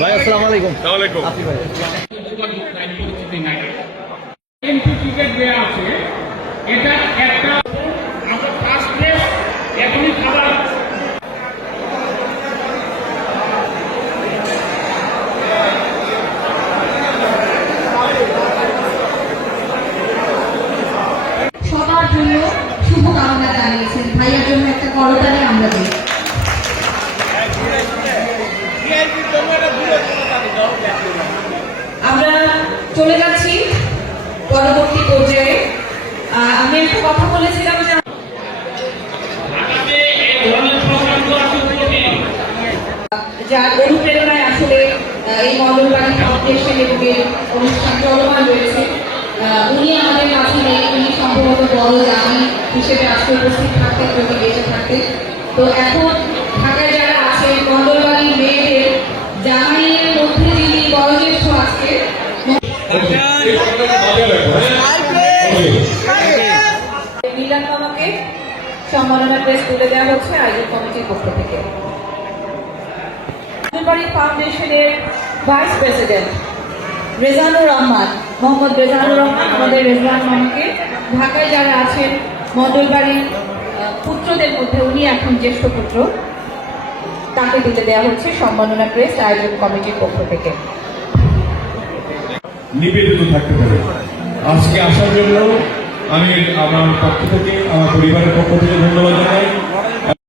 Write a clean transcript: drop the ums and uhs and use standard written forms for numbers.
ভাই আসসালামু আলাইকুম। টিকিট দেওয়া আছে, এটা একটা আমরা ফার্স্ট প্লেস এখনই খাবার সবার জন্য শুভকামনা জানিয়েছেন। ভাইয়ার জন্য একটা করতালি আমরা দিই। আমরা চলে যাচ্ছি পরবর্তী পর্যায়ে। আমি একটা কথা বলেছিলাম যে যার অনুপ্রেরণায় আসলে এই মঙ্গলবাড়ি ফাউন্ডেশন এবং এর অনুষ্ঠান চলমান রয়েছে, উনি আমাদের মাঝে নেই। উনি সম্ভবত বড় জামাই হিসেবে আজকে উপস্থিত থাকতেন যদি বেঁচে থাকতেন। তো এখন ঢাকায় যারা আছে মঙ্গলবাড়ি মেয়েদের জামাইয়ের মধ্যে যিনি বয়োজ্যেষ্ঠ আজকে মিলান মামাকে সম্মাননা প্রেস তুলে দেওয়া হচ্ছে আয়োজক কমিটির পক্ষ থেকে। মঙ্গলবাড়ি ফাউন্ডেশনের ভাইস প্রেসিডেন্ট রেজানুর রহমান, মোহাম্মদ রেজানুর রহমান, আমাদের রেজওয়ান মামাকে ঢাকায় যারা আছেন মঙ্গলবাড়ির পুত্রদের মধ্যে উনি এখন জ্যেষ্ঠ পুত্র, তাকে দিতে দেওয়া হচ্ছে সম্মাননা প্রেস আয়োজক কমিটির পক্ষ থেকে। নিবেদিত থাকতে পারে। আজকে আসার জন্য আমি আমার পক্ষ থেকে, আমার পরিবারের পক্ষ থেকে ধন্যবাদ জানাই।